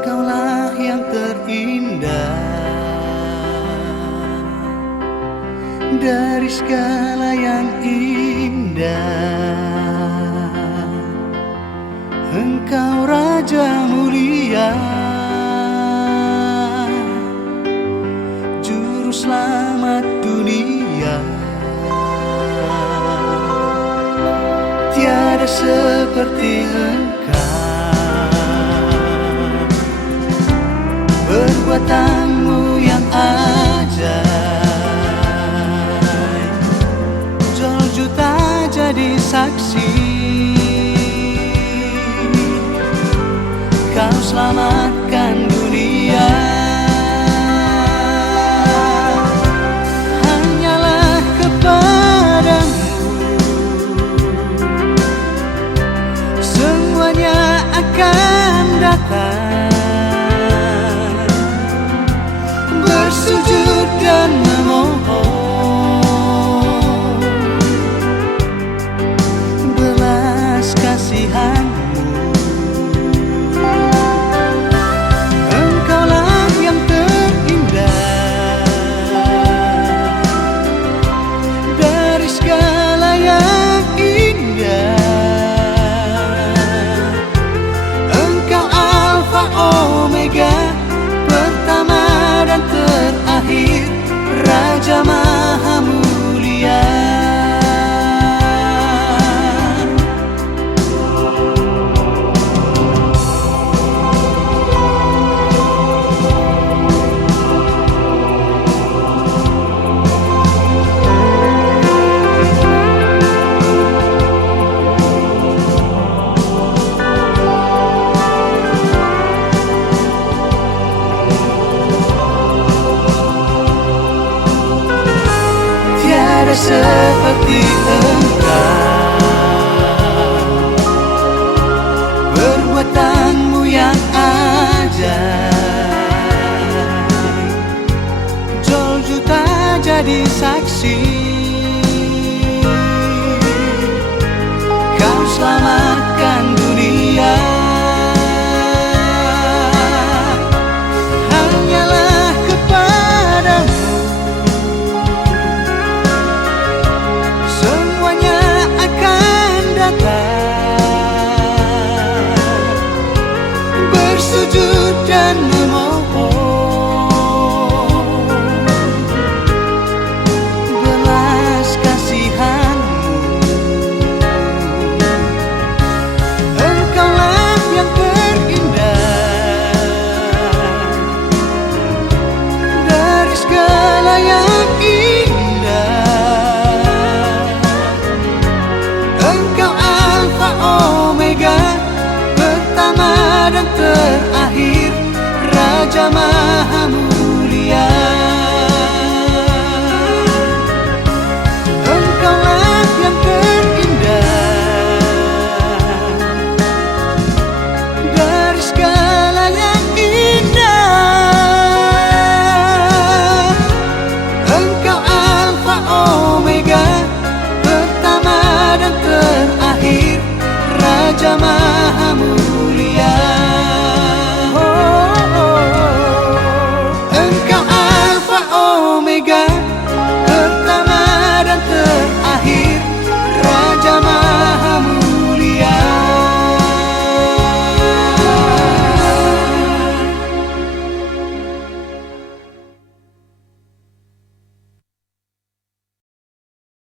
Engkaulah yang terindah dari segala yang indah. Engkau Raja mulia, Juru Selamat dunia. Tiada seperti Engkau, perbuatanmu yang ajaib, jol juta jadi saksi. Kau selamatkan dunia. Hanyalah kepadamu semuanya akan datang, bersujud dan memohon belas kasihan-Mu. Engkaulah yang terindah dari segala yang indah. Engkau Alfa Omega, pertama dan terakhir, Raja Maha Mulia. Tiada seperti Engkau, perbuatanmu yang ajaib, jol juta jadi saksi. Kau selamatkan